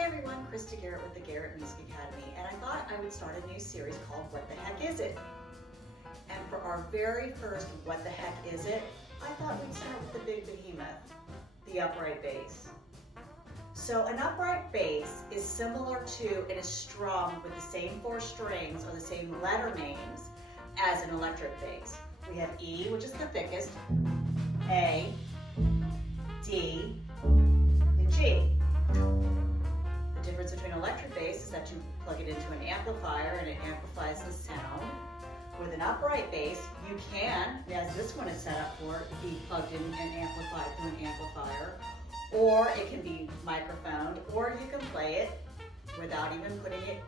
Hey everyone, Krista Garrett with the Garrett Music Academy, and I thought I would start a new series called What the Heck Is It? And for our very first What the Heck Is It, I thought we'd start with the big behemoth, the upright bass. So an upright bass is similar to and is strung with the same four strings or the same letter names as an electric bass. We have E, which is the thickest, A, D, and G. The difference between electric bass is that you plug it into an amplifier and it amplifies the sound. With an upright bass, you can, as this one is set up for, be plugged in and amplified through an amplifier, or it can be microphoned, or you can play it without even putting it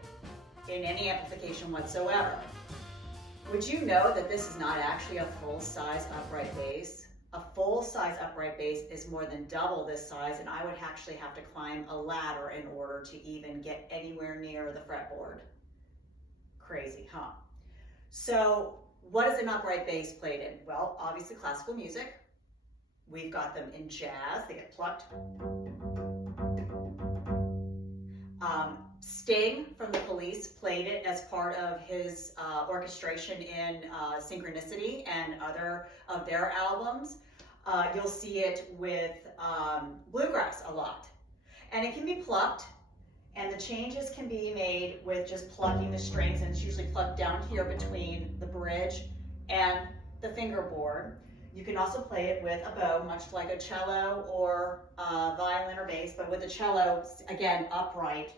in any amplification whatsoever. Would you know that this is not actually a full-size upright bass? A full-size upright bass is more than double this size, and I would actually have to climb a ladder in order to even get anywhere near the fretboard. Crazy, huh? So what is an upright bass played in? Well, obviously classical music. We've got them in jazz. They get plucked. Sting from the Police played it as part of his orchestration in Synchronicity and other of their albums. You'll see it with bluegrass a lot. And it can be plucked, and the changes can be made with just plucking the strings, and it's usually plucked down here between the bridge and the fingerboard. You can also play it with a bow, much like a cello or violin or bass, but with the cello, again, upright.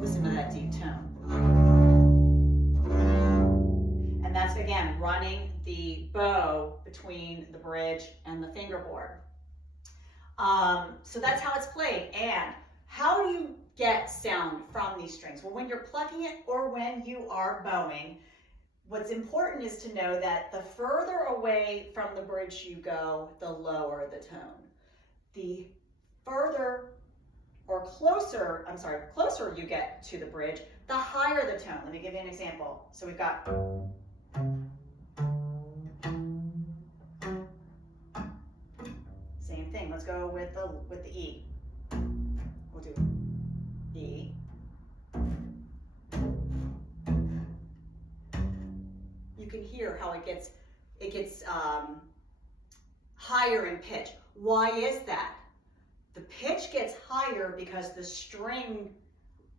Listen to that deep tone. And that's, again, running the bow between the bridge and the fingerboard. So that's how it's played. And how do you get sound from these strings? Well, when you're plucking it or when you are bowing, what's important is to know that the further away from the bridge you go, the lower the tone. The further or closer you get to the bridge, the higher the tone. Let me give you an example. So we've got same thing. Let's go with the E. We'll do E. You can hear how it gets higher in pitch. Why is that? The pitch gets higher because the string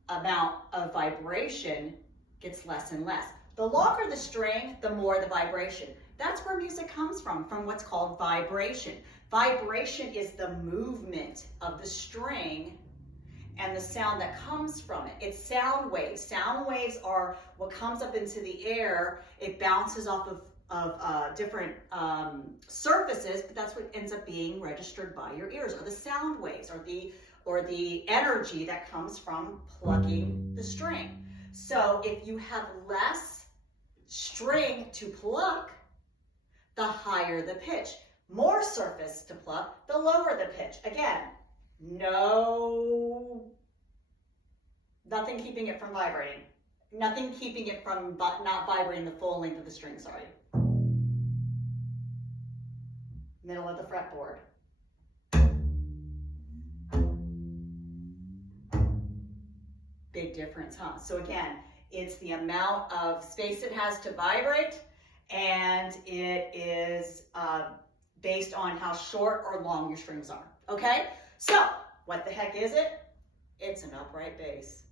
amount of vibration gets less and less. The longer the string, the more the vibration. That's where music comes from what's called vibration. Vibration is the movement of the string and the sound that comes from it. It's sound waves. Sound waves are what comes up into the air. It bounces off of different surfaces, but that's what ends up being registered by your ears, or the sound waves, or the energy that comes from plucking the string. So if you have less string to pluck, the higher the pitch. More surface to pluck, the lower the pitch. Again, nothing keeping it from vibrating. Nothing keeping it from not vibrating the full length of the string, sorry. Middle of the fretboard. Big difference, huh? So again, it's the amount of space it has to vibrate, and it is based on how short or long your strings are, okay? So, what the heck is it? It's an upright bass.